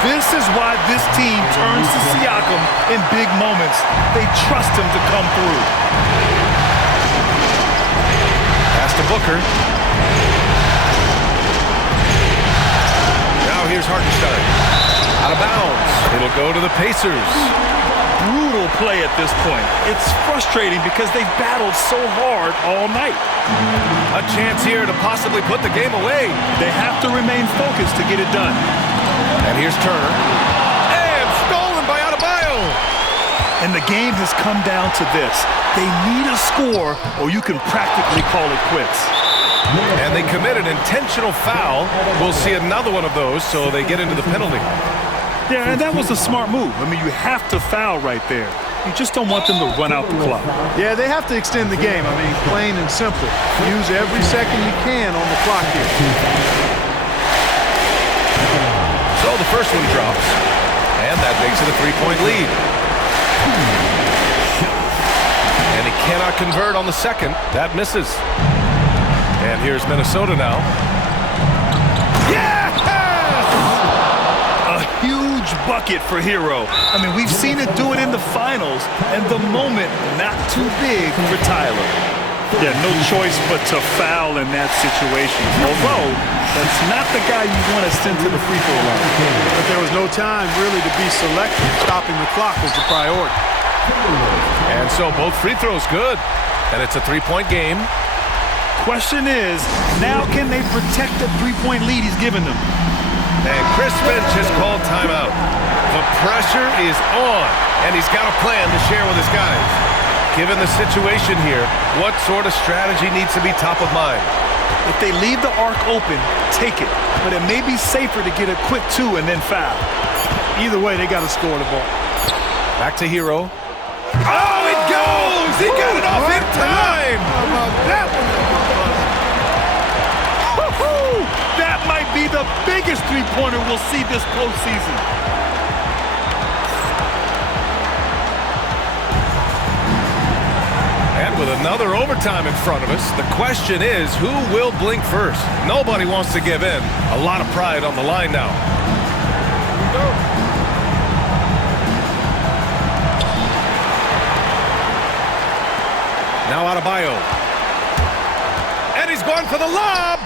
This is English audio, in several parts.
This is why this team turns to Siakam in big moments. They trust him to come through. Pass to Booker. Now here's Hartenstein. Out of bounds. It'll go to the Pacers. Brutal play at this point. It's frustrating because they've battled so hard all night. A chance here to possibly put the game away. They have to remain focused to get it done. And here's Turner. And stolen by Adebayo. And the game has come down to this. They need a score or you can practically call it quits. And they commit an intentional foul. We'll see another one of those, so they get into the penalty. Yeah, and that was a smart move. I mean, you have to foul right there. You just don't want them to run out the clock. Yeah, they have to extend the game. I mean, plain and simple. Use every second you can on the clock here. So the first one drops, and that makes it a three-point lead. And he cannot convert on the second. That misses. And here's Minnesota now. Yes! A huge bucket for Hero. I mean, we've seen it do it in the finals, and the moment not too big for Tyler. Yeah, no choice but to foul in that situation. Although, that's not the guy you want to send to the free throw line. But there was no time really to be selective. Stopping the clock was the priority. And so both free throws good. And it's a three-point game. Question is, now can they protect the three-point lead he's given them? And Chris Finch has called timeout. The pressure is on, and he's got a plan to share with his guys. Given the situation here, what sort of strategy needs to be top of mind? If they leave the arc open, take it. But it may be safer to get a quick two and then foul. Either way, they got to score the ball. Back to Hero. Oh, it goes! He got it off in time! How about that one? That might be the biggest three-pointer we'll see this postseason. And with another overtime in front of us, the question is, who will blink first? Nobody wants to give in. A lot of pride on the line now. Now Adebayo. And he's going for the lob.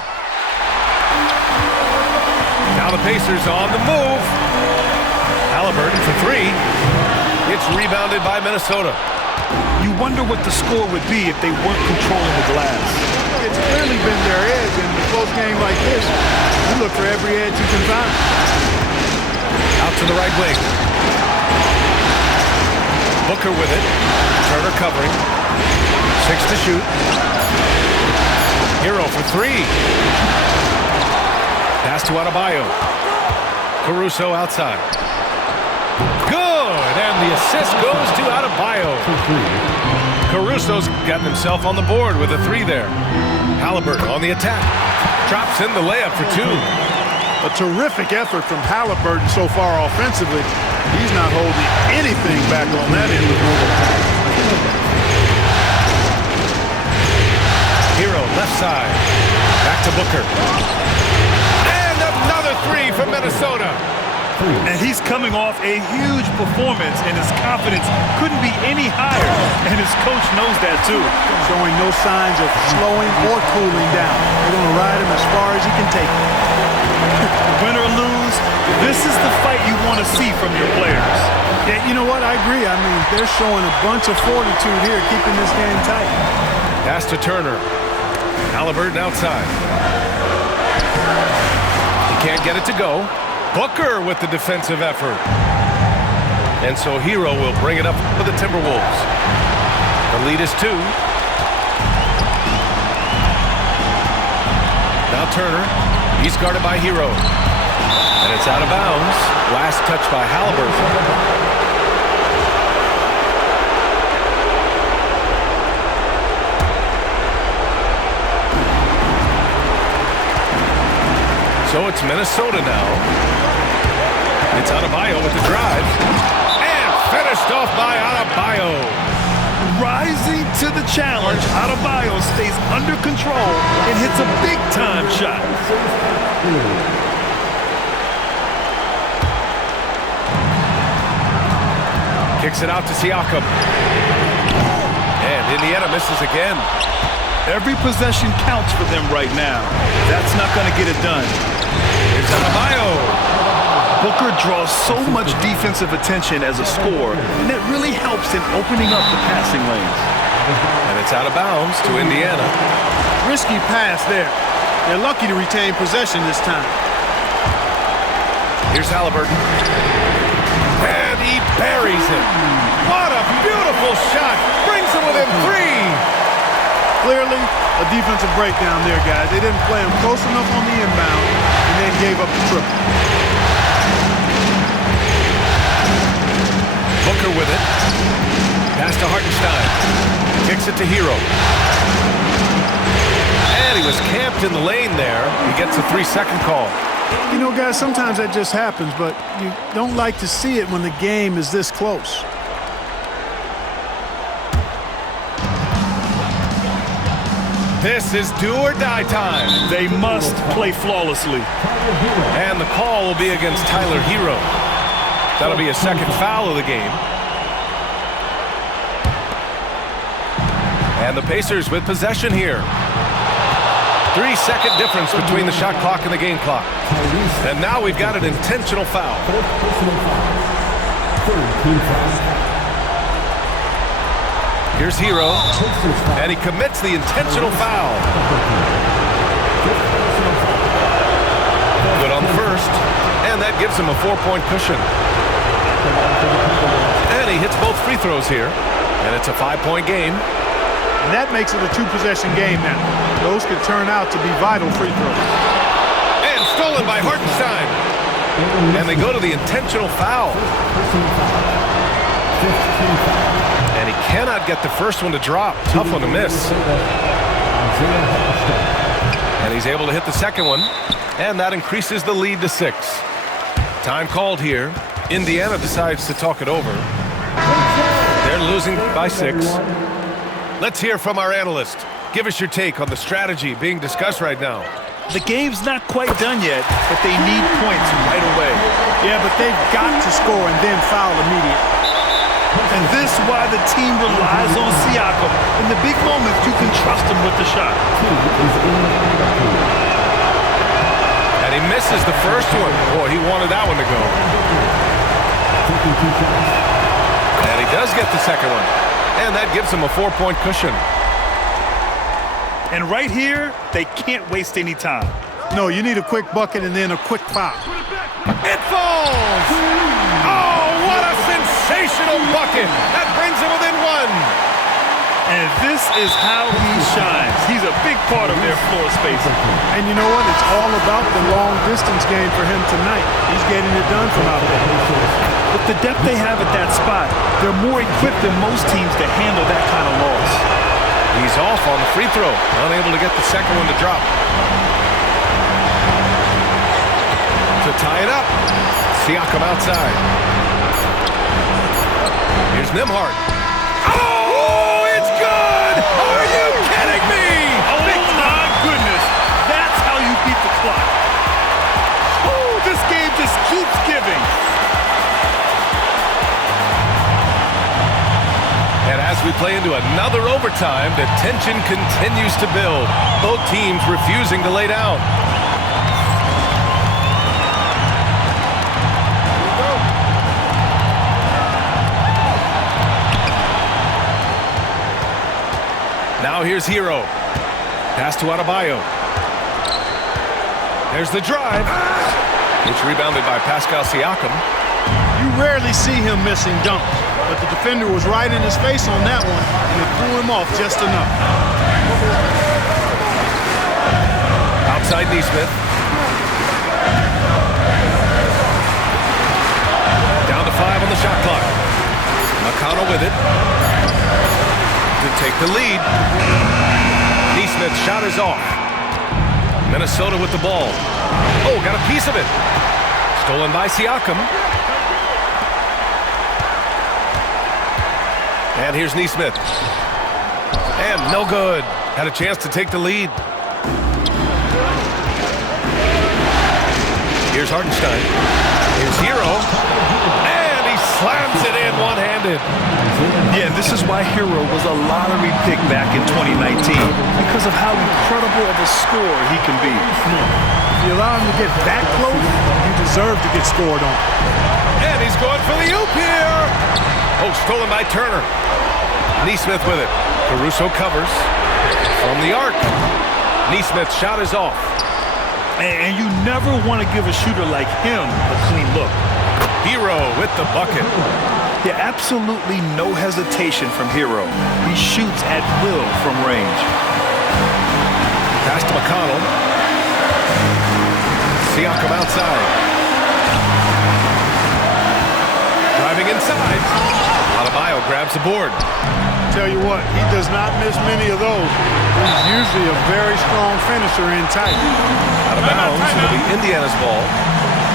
Now the Pacers on the move. Halliburton for three. It's rebounded by Minnesota. You wonder what the score would be if they weren't controlling the glass. It's clearly been their edge in a close game like this. You look for every edge you can find. Out to the right wing. Booker with it. Turner covering. 6 to shoot. Hero for three. Pass to Adebayo. Caruso outside. Good, and the assist goes to Adebayo. Caruso's gotten himself on the board with a three there. Halliburton on the attack. Drops in the layup for two. A terrific effort from Halliburton so far offensively. He's not holding anything back on that end of the floor. Hero left side. Back to Booker. And another three from Minnesota. And he's coming off a huge performance, and his confidence couldn't be any higher. And his coach knows that, too. Showing no signs of slowing or cooling down. They're going to ride him as far as he can take him. Win or lose, this is the fight you want to see from your players. Yeah, you know what? I agree. I mean, they're showing a bunch of fortitude here, keeping this game tight. Pass to Turner. Halliburton outside. He can't get it to go. Booker with the defensive effort. And so Hero will bring it up for the Timberwolves. The lead is 2. Now Turner. He's guarded by Hero. And it's out of bounds. Last touch by Halliburton. So it's Minnesota now. It's Adebayo with the drive. And finished off by Adebayo. Rising to the challenge, Adebayo stays under control and hits a big-time shot. Kicks it out to Siakam. And Indiana misses again. Every possession counts for them right now. That's not going to get it done. Here's Adebayo. Booker draws so much defensive attention as a scorer, and it really helps in opening up the passing lanes. And it's out of bounds to Indiana. Risky pass there. They're lucky to retain possession this time. Here's Halliburton. And he buries it. What a beautiful shot. Brings him within 3. Clearly, a defensive breakdown there, guys. They didn't play him close enough on the inbound and then gave up the triple. Booker with it. Pass to Hartenstein. Kicks it to Hero. And he was camped in the lane there. He gets a 3-second call. You know, guys, sometimes that just happens, but you don't like to see it when the game is this close. This is do or die time. They must play flawlessly. And the call will be against Tyler Hero. That'll be a second foul of the game. And the Pacers with possession here. 3-second difference between the shot clock and the game clock. And now we've got an intentional foul. Here's Hero, and he commits the intentional foul. Good on the first, and that gives him a 4-point cushion. And he hits both free throws here, and it's a 5-point game. And that makes it a 2-possession game now. Those could turn out to be vital free throws. And stolen by Hartenstein. And they go to the intentional foul. And he cannot get the first one to drop. Tough one to miss. And he's able to hit the second one. And that increases the lead to 6. Time called here. Indiana decides to talk it over. They're losing by 6. Let's hear from our analyst. Give us your take on the strategy being discussed right now. The game's not quite done yet, but they need points right away. Yeah, but they've got to score and then foul immediately. And this is why the team relies on Siakam. In the big moments, you can trust him with the shot. And he misses the first one. Boy, he wanted that one to go. And he does get the second one. And that gives him a 4-point cushion. And right here, they can't waste any time. No, you need a quick bucket and then a quick foul. It falls! Oh, what a sensational bucket! That brings him within 1. And this is how he shines. He's a big part of their floor spacing. And you know what? It's all about the long-distance game for him tonight. He's getting it done from out there. With the depth they have at that spot, they're more equipped than most teams to handle that kind of loss. He's off on the free throw, unable to get the second one to drop. To tie it up, Siakam outside. Here's Nembhard. Oh, it's good! Are you kidding me? Oh, my goodness. That's how you beat the clock. Oh, this game just keeps giving. And as we play into another overtime, the tension continues to build. Both teams refusing to lay down. Now here's Hero. Pass to Adebayo. There's the drive. It's rebounded by Pascal Siakam. You rarely see him missing dunks, but the defender was right in his face on that one, and it threw him off just enough. Outside Nesmith. Down to 5 on the shot clock. McConnell with it. To take the lead. Nesmith's shot is off. Minnesota with the ball. Oh, got a piece of it. Stolen by Siakam. And here's Nesmith. And no good. Had a chance to take the lead. Here's Hartenstein. Here's Hero. And he slams it in one-handed. win. Yeah, this is why Hero was a lottery pick back in 2019, because of how incredible of a scorer he can be. If you allow him to get that close, you deserve to get scored on. And he's going for the oop here. Oh, stolen by Turner. Neesmith with it. Caruso covers from the arc. Neesmith's shot is off. And you never want to give a shooter like him a clean look. Hero with the bucket. Yeah, absolutely no hesitation from Hero. He shoots at will from range. Pass to McConnell. Siakam outside. Driving inside. Adebayo grabs the board. Tell you what, he does not miss many of those. He's usually a very strong finisher in tight. Out of bounds. It'll be Indiana's ball.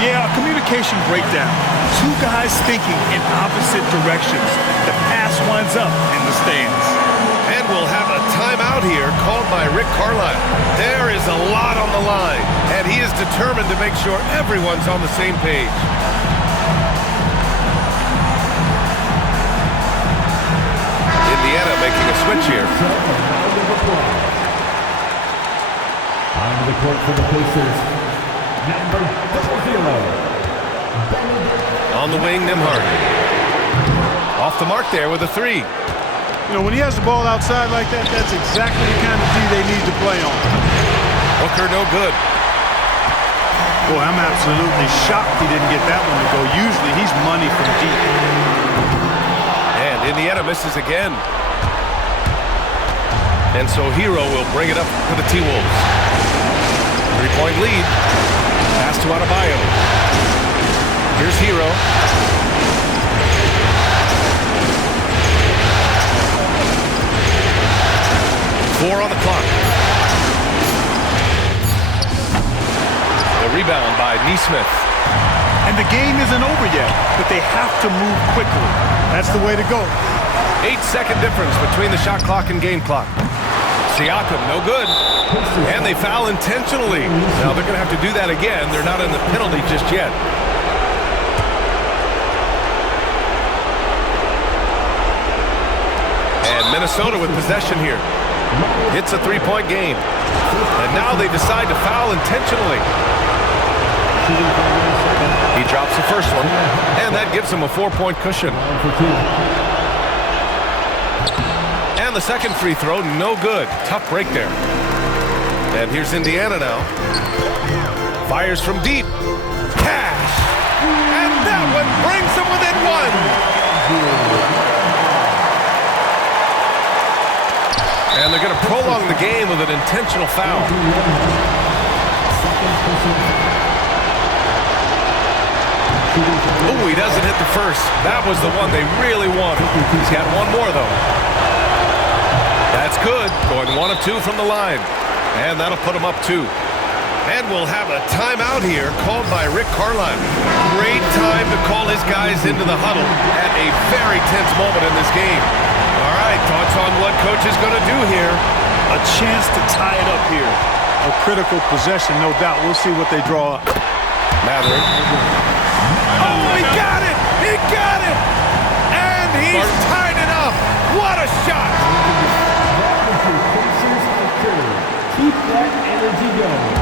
Yeah, a communication breakdown. Two guys thinking in opposite directions. The pass winds up in the stands. And we'll have a timeout here called by Rick Carlisle. There is a lot on the line, and he is determined to make sure everyone's on the same page. Indiana making a switch here. On the court for the Pacers, number 0. On the wing, Nembhard. Off the mark there with a three. You know, when he has the ball outside like that, that's exactly the kind of D they need to play on. Hooker no good. Boy, I'm absolutely shocked he didn't get that one to go. Usually he's money from deep. And Indiana misses again. And so Hero will bring it up for the T-Wolves. 3-point lead. Pass to Adebayo. Here's Hero. Four on the clock. The rebound by Neesmith. And the game isn't over yet, but they have to move quickly. That's the way to go. 8-second difference between the shot clock and game clock. Siakam, no good. And they foul intentionally. Now they're going to have to do that again. They're not in the penalty just yet. And Minnesota with possession here. It's a 3-point game. And now they decide to foul intentionally. He drops the first one, and that gives him a 4-point cushion. And the second free throw, no good. Tough break there. And here's Indiana now. Fires from deep. Cash! And that one brings them within one! And they're going to prolong the game with an intentional foul. Oh, he doesn't hit the first. That was the one they really wanted. He's got one more, though. That's good. Going 1 of 2 from the line. And that'll put him up 2. And we'll have a timeout here called by Rick Carlisle. Great time to call his guys into the huddle at a very tense moment in this game. All right, thoughts on what coach is going to do here? A chance to tie it up here. A critical possession, no doubt. We'll see what they draw up. Mathurin. Oh, he got it! He got it! And he's tied it up! What a shot! Keep that energy going.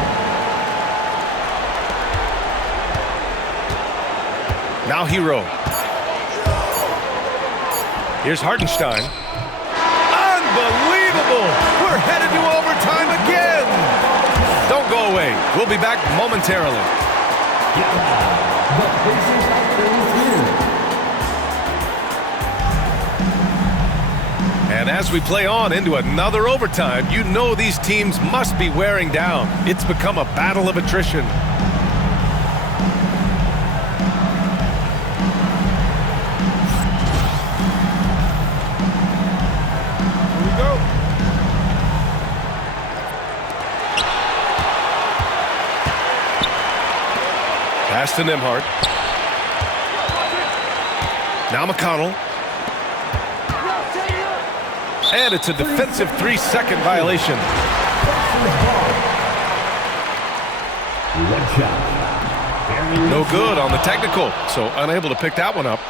Now Hero. Here's Hartenstein. Unbelievable! We're headed to overtime again! Don't go away. We'll be back momentarily. And as we play on into another overtime, you know these teams must be wearing down. It's become a battle of attrition. Here we go. Pass to Nembhard. Now McConnell. And it's a defensive 3-second violation. No good on the technical, so unable to pick that one up.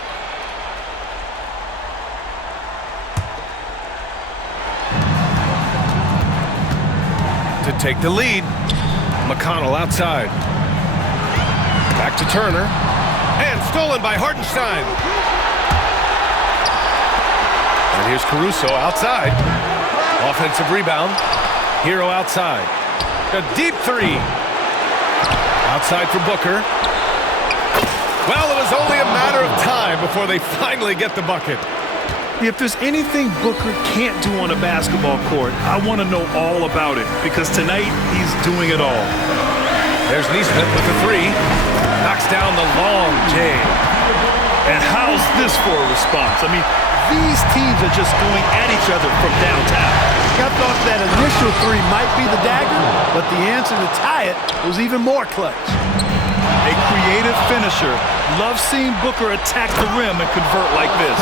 to take the lead. McConnell outside. Back to Turner. And stolen by Hartenstein. And here's Caruso outside. Offensive rebound. Hero outside. A deep three. Outside for Booker. Well, it was only a matter of time before they finally get the bucket. If there's anything Booker can't do on a basketball court, I want to know all about it, because tonight he's doing it all. There's Neesmith with the three. Knocks down the long J. And how's this for a response? I mean, these teams are just going at each other from downtown. I thought that initial three might be the dagger, but the answer to tie it was even more clutch. A creative finisher. Loves seeing Booker attack the rim and convert like this.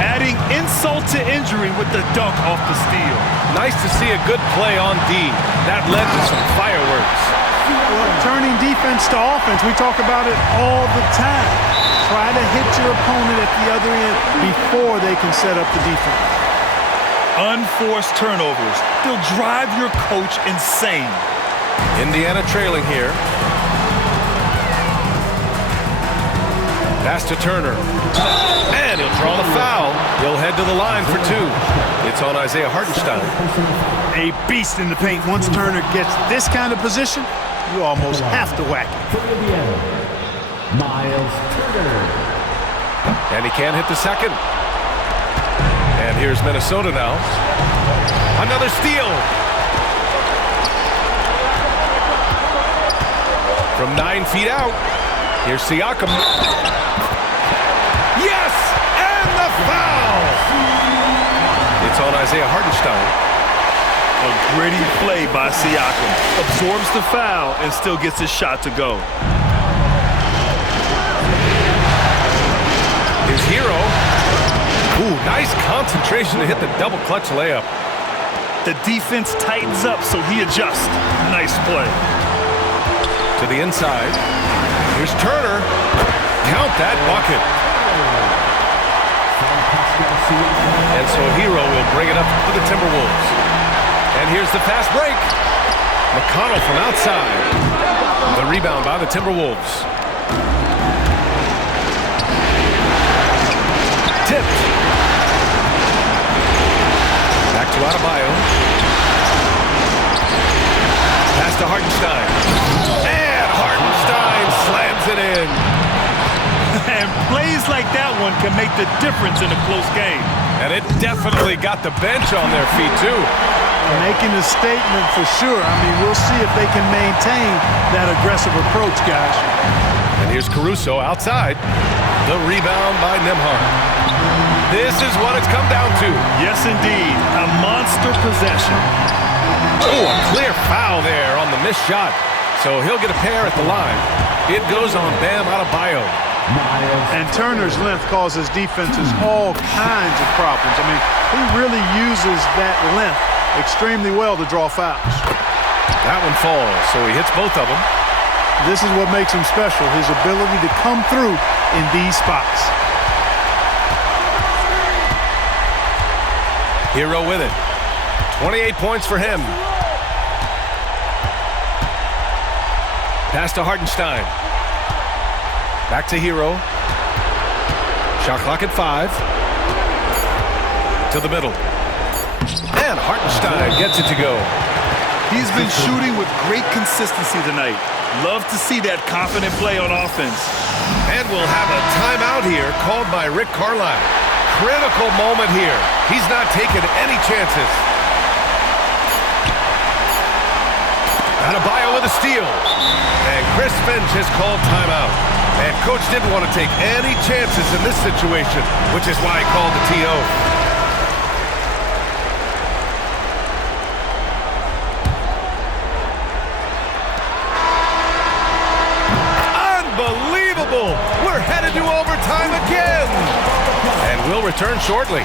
Adding insult to injury with the dunk off the steal. Nice to see a good play on D. That led to some fireworks. Well, turning defense to offense, we talk about it all the time. Try to hit your opponent at the other end before they can set up the defense. Unforced turnovers. They'll drive your coach insane. Indiana trailing here. Pass to Turner. And he'll draw the foul. He'll head to the line for two. It's on Isaiah Hartenstein. A beast in the paint. Once Turner gets this kind of position, you almost have to whack it. For Indiana, Miles Turner. And he can't hit the second. And here's Minnesota now. Another steal. From 9 feet out, here's Siakam. Yes! And the foul! It's on Isaiah Hartenstein. A gritty play by Siakam. Absorbs the foul and still gets his shot to go. His hero. Ooh, nice concentration to hit the double clutch layup. The defense tightens up, so he adjusts. Nice play. To the inside. Here's Turner. Count that bucket. And so Hero will bring it up for the Timberwolves. And here's the fast break. McConnell from outside. The rebound by the Timberwolves. Tipped. Back to Adebayo. Pass to Hartenstein. And Hartenstein slams it in. And plays like that one can make the difference in a close game. And it definitely got the bench on their feet, too. Making a statement for sure. I mean, we'll see if they can maintain that aggressive approach, guys. And here's Caruso outside. The rebound by Nembhard. This is what it's come down to. Yes, indeed. A monster possession. Oh, a clear foul there on the missed shot. So he'll get a pair at the line. It goes on Bam Adebayo. And Turner's length causes defenses all kinds of problems. I mean, he really uses that length extremely well to draw fouls. That one falls, so he hits both of them. This is what makes him special, his ability to come through in these spots. Hero with it. 28 points for him. Pass to Hartenstein. Back to Hero. Shot clock at 5. To the middle. And Hartenstein gets it to go. He's been shooting with great consistency tonight. Love to see that confident play on offense. And we'll have a timeout here called by Rick Carlisle. Critical moment here. He's not taking any chances. Adebayo with a steal. And Chris Finch has called timeout. And coach didn't want to take any chances in this situation, which is why he called the TO. Unbelievable! We're headed to overtime again! And we'll return shortly.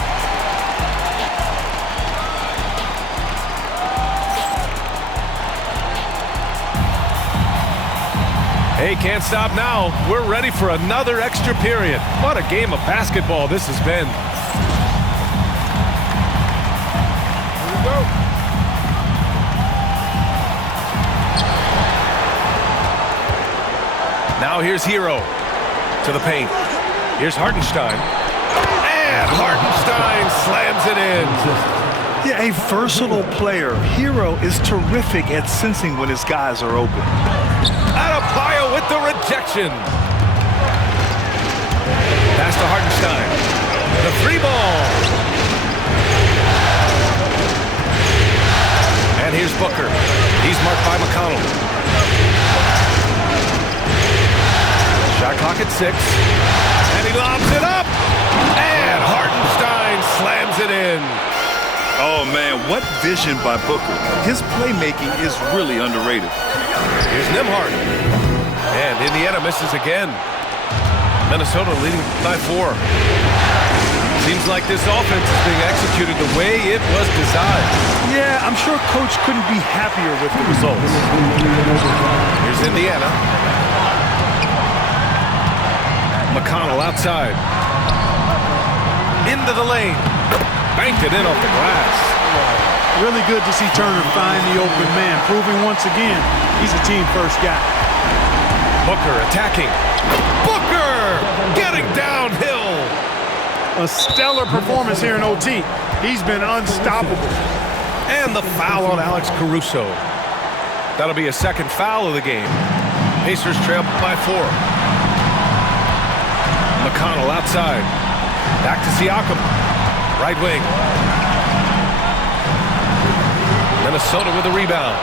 Hey, can't stop now. We're ready for another extra period. What a game of basketball this has been. Here we go. Now here's Hero to the paint. Here's Hartenstein. And Hartenstein slams it in. Yeah, a versatile player. Hero is terrific at sensing when his guys are open. Adebayo with the rejection. Pass to Hartenstein. The three ball. And here's Booker. He's marked by McConnell. Shot clock at 6. And he lobs it up. And Hartenstein slams it in. Oh, man, what vision by Booker. His playmaking is really underrated. Here's Nembhard. And Indiana misses again. Minnesota leading by 4. Seems like this offense is being executed the way it was designed. Yeah, I'm sure Coach couldn't be happier with the results. Here's Indiana. McConnell outside. Into the lane. Banked it in off the glass. Really good to see Turner find the open man, proving once again he's a team-first guy. Booker attacking. Booker getting downhill. A stellar performance here in OT. He's been unstoppable. And the foul on Alex Caruso. That'll be a second foul of the game. Pacers trail by 4. McConnell outside. Back to Siakam. Right wing. Minnesota with a rebound.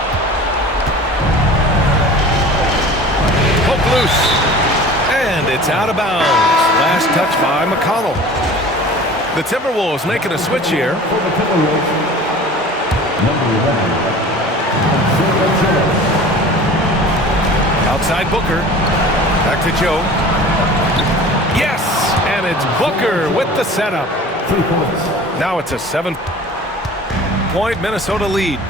Poke loose. And it's out of bounds. Last touch by McConnell. The Timberwolves making a switch here. Outside Booker. Back to Joe. Yes! And it's Booker with the setup. 3 points. Now it's a 7-point Minnesota lead.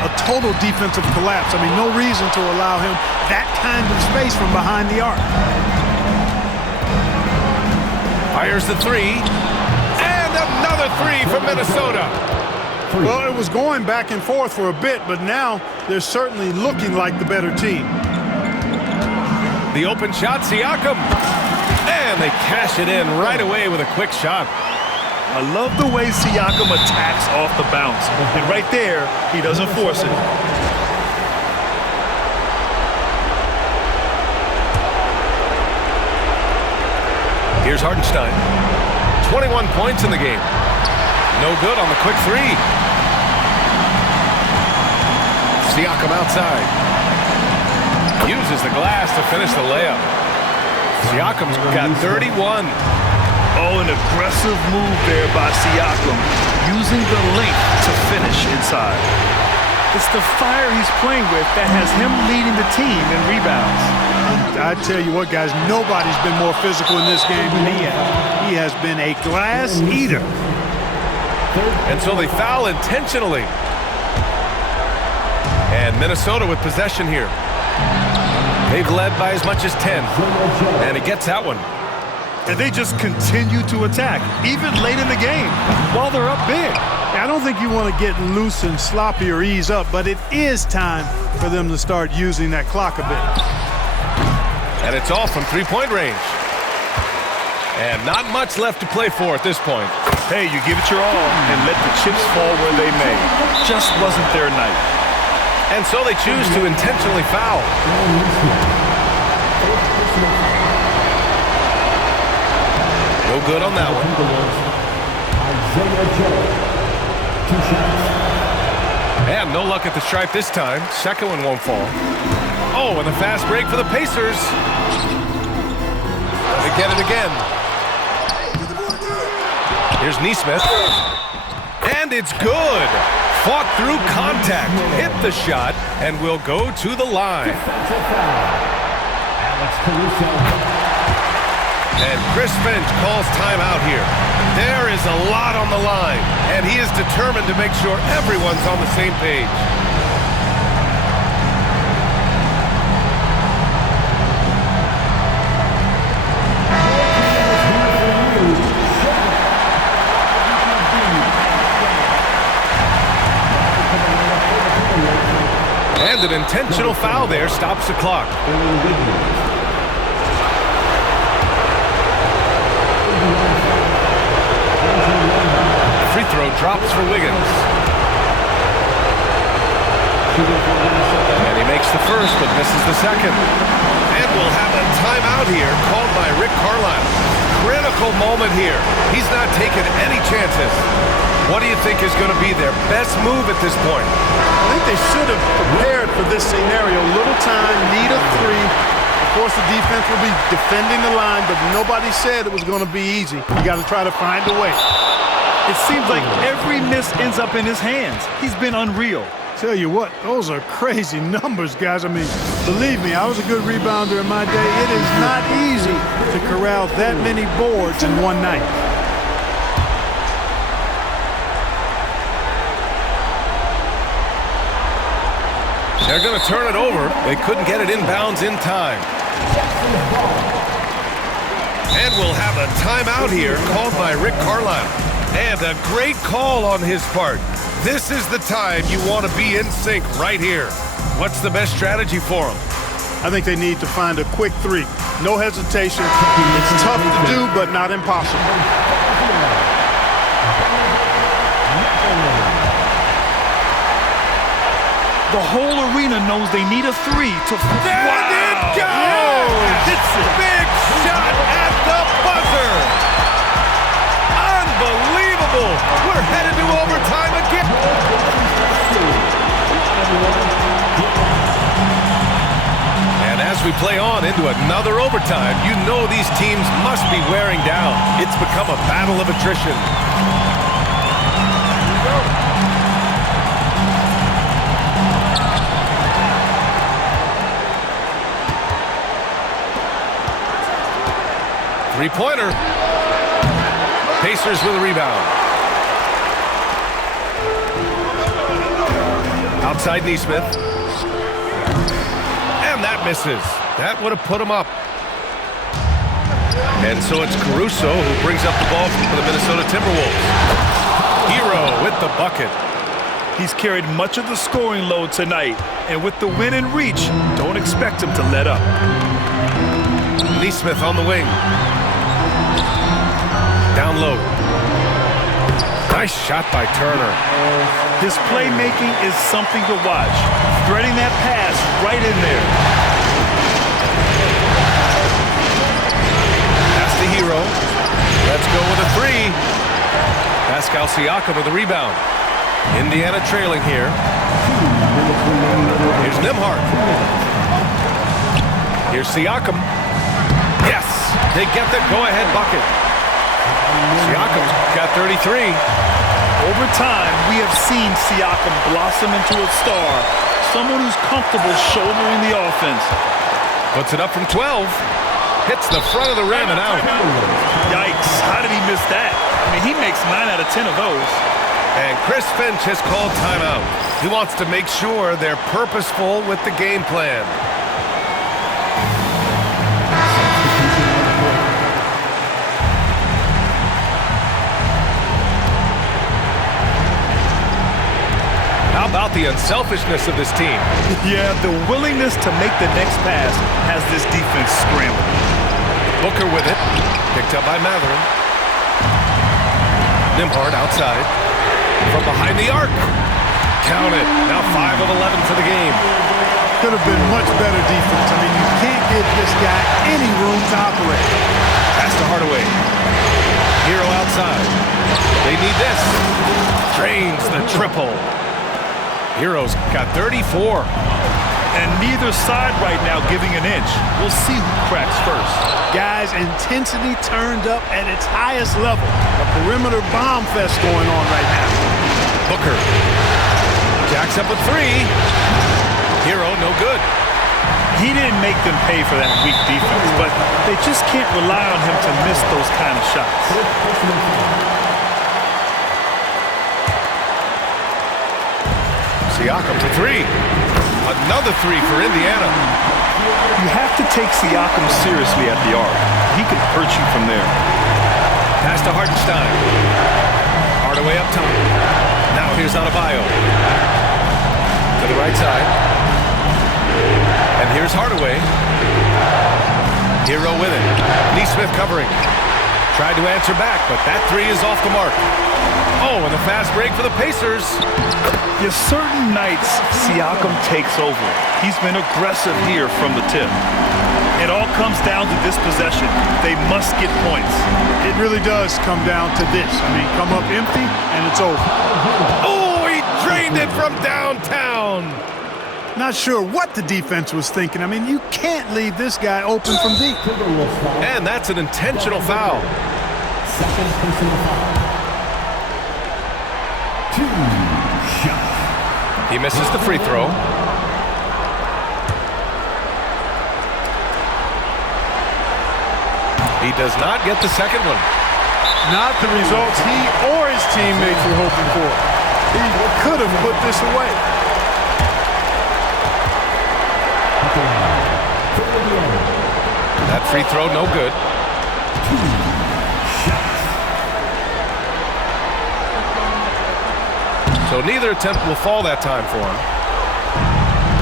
A total defensive collapse. I mean, no reason to allow him that kind of space from behind the arc. Fires the 3. And another 3 from Minnesota. Well, it was going back and forth for a bit, but now they're certainly looking like the better team. The open shot, Siakam. And they cash it in right away with a quick shot. I love the way Siakam attacks off the bounce. And right there, he doesn't force it. Here's Hartenstein. 21 points in the game. No good on the quick 3. Siakam outside. Uses the glass to finish the layup. Siakam's got 31. Oh, an aggressive move there by Siakam, using the length to finish inside. It's the fire he's playing with that has him leading the team in rebounds. I tell you what, guys, nobody's been more physical in this game than he has. He has been a glass eater. And so they foul intentionally. And Minnesota with possession here. They've led by as much as 10. And he gets that one. And they just continue to attack, even late in the game, while they're up big. I don't think you want to get loose and sloppy or ease up, but it is time for them to start using that clock a bit. And it's all from three-point range. And not much left to play for at this point. Hey, you give it your all and let the chips fall where they may. Just wasn't their night. And so they choose to intentionally foul. No good on that one. And no luck at the stripe this time. Second one won't fall. Oh, and the fast break for the Pacers. They get it again. Here's Nesmith. And it's good. Fought through contact, hit the shot, and will go to the line. And Chris Finch calls timeout here. There is a lot on the line, and he is determined to make sure everyone's on the same page. And an intentional foul there, stops the clock. Free throw drops for Wiggins. And he makes the first, but misses the second. And we'll have a timeout here called by Rick Carlisle. Critical moment here. He's not taking any chances. What do you think is going to be their best move at this point? I think they should have prepared for this scenario. Little time, need a three. Of course, the defense will be defending the line, but nobody said it was going to be easy. You got to try to find a way. It seems like every miss ends up in his hands. He's been unreal. Tell you what, those are crazy numbers, guys. I mean, believe me, I was a good rebounder in my day. It is not easy to corral that many boards in one night. They're going to turn it over. They couldn't get it inbounds in time. And we'll have a timeout here called by Rick Carlisle. And a great call on his part. This is the time you want to be in sync right here. What's the best strategy for them? I think they need to find a quick three. No hesitation. It's tough to do, but not impossible. The whole arena knows they need a three to... There it goes! Hits it. Big shot at the buzzer! Unbelievable! We're headed to overtime again. And as we play on into another overtime, you know these teams must be wearing down. It's become a battle of attrition. Three-pointer. Pacers with a rebound. Outside Nesmith. And that misses. That would have put him up. And so it's Caruso who brings up the ball for the Minnesota Timberwolves. Hero with the bucket. He's carried much of the scoring load tonight. And with the win in reach, don't expect him to let up. Nesmith on the wing. Down low. Nice shot by Turner. His playmaking is something to watch. Threading that pass right in there. Pass to Hero. Let's go with a three. Pascal Siakam with the rebound. Indiana trailing here. Here's Nembhard. Here's Siakam. Yes, they get the go-ahead bucket. Siakam's got 33. Over time, we have seen Siakam blossom into a star. Someone who's comfortable shouldering the offense. Puts it up from 12. Hits the front of the rim and out. Yikes, how did he miss that? I mean, he makes 9 out of 10 of those. And Chris Finch has called timeout. He wants to make sure they're purposeful with the game plan. How about the unselfishness of this team? Yeah, the willingness to make the next pass has this defense scrambling. Booker with it. Picked up by Mathurin. Nembhard outside. From behind the arc. Count it. Now 5 of 11 for the game. Could have been much better defense. I mean, you can't give this guy any room to operate. Pass to Hardaway. Hero outside. They need this. Drains the triple. Hero's got 34. And neither side right now giving an inch. We'll see who cracks first. Guys, intensity turned up at its highest level. A perimeter bomb fest going on right now. Booker. Jacks up a three. Hero, no good. He didn't make them pay for that weak defense, but they just can't rely on him to miss those kind of shots. Siakam for three. Another three for Indiana. You have to take Siakam seriously at the arc. He could hurt you from there. Pass to Hartenstein. Hardaway up top. Now here's Adebayo. To the right side. And here's Hardaway. Hero with it. Neesmith covering. Tried to answer back, but that three is off the mark. Oh, and the fast break for the Pacers. Yeah, certain nights, Siakam takes over. He's been aggressive here from the tip. It all comes down to this possession. They must get points. It really does come down to this. I mean, come up empty, and it's over. Oh, he drained it from downtown. Not sure what the defense was thinking. I mean, you can't leave this guy open from deep. And that's an intentional foul. Second personal foul. 2 shots. He misses the free throw. He does not get the second one. Not the results he or his teammates were hoping for. He could have put this away. That free throw, no good. 2 shots. So neither attempt will fall that time for him.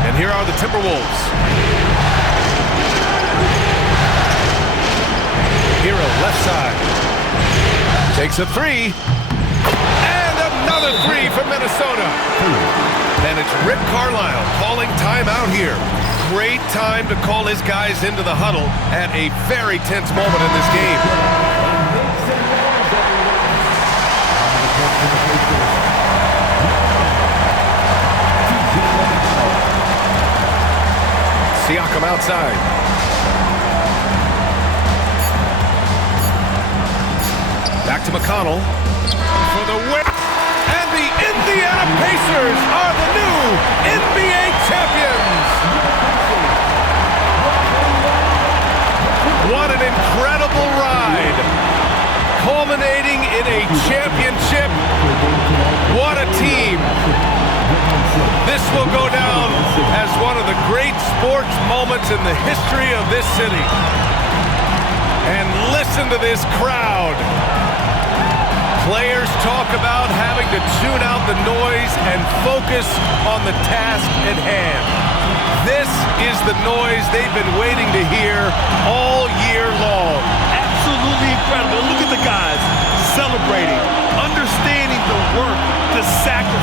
And here are the Timberwolves. Hero left side. Takes a three. And another three from Minnesota. And it's Rick Carlisle calling timeout here. Great time to call his guys into the huddle at a very tense moment in this game. Siakam outside. Back to McConnell for the win. And the Indiana Pacers are the new NBA champions. What an incredible ride. Culminating in a championship. What a team. This will go down as one of the great sports moments in the history of this city. And listen to this crowd. Players talk about having to tune out the noise and focus on the task at hand. This is the noise they've been waiting to hear all year long. Absolutely incredible. Look at the guys celebrating, understanding the work, the sacrifice.